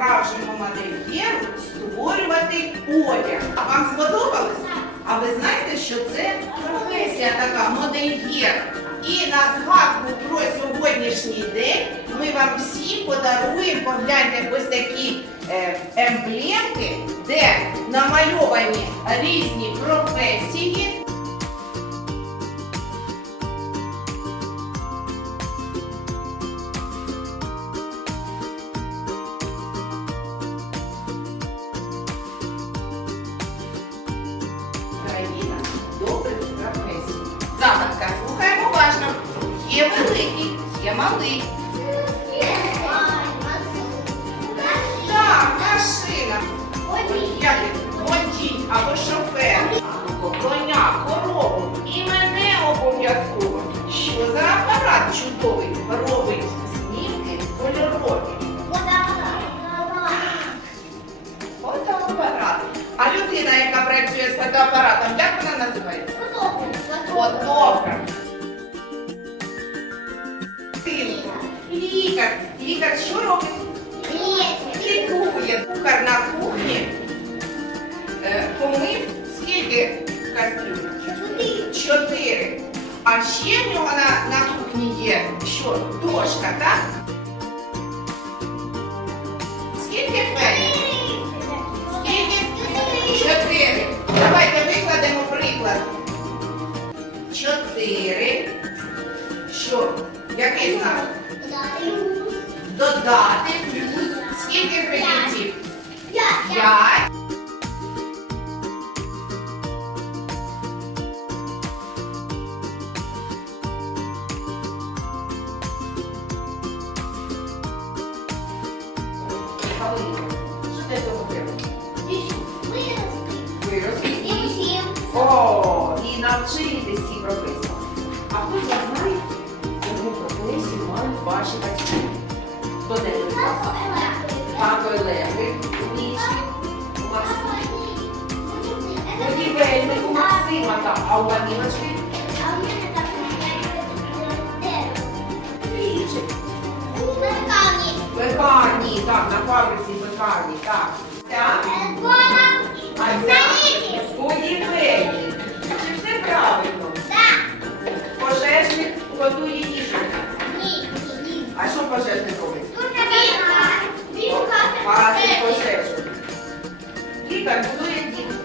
справжньому модельєру створювати одяг. А вам сподобалось? А ви знаєте, що це професія така модельєр. І на згадку про сьогоднішній день ми вам всім подаруємо, погляньте, ось такі е, емблемки, де намальовані різні професії. Є великий, є малий. Так, машина. Як? Водій або шофер. Коня, корову. І мене обов'язково. Що за апарат чудовий робить знімки кольорові? Фотоапарат. А людина, яка працює з фотоапаратом, А ще в нього на, на кухні є що? Дошка, так? Скільки фенів? Скільки? Чотири. Давайте викладемо приклад. Чотири. Що? Який знак? Додати плюс. Скільки фенівців? П'ять. Галина, що для цього треба? Виросли. О, і навчитись цій професії. А хто з вас знає, яку професію мають ваші батьки? Хто ви? Пекарні, так, на фабриці пекарні, так. Так. А ця будівельник. Чи все правильно? Пожежник готує їжу. А що пожежник робить? Гасить пожежу. Лікар будує дім.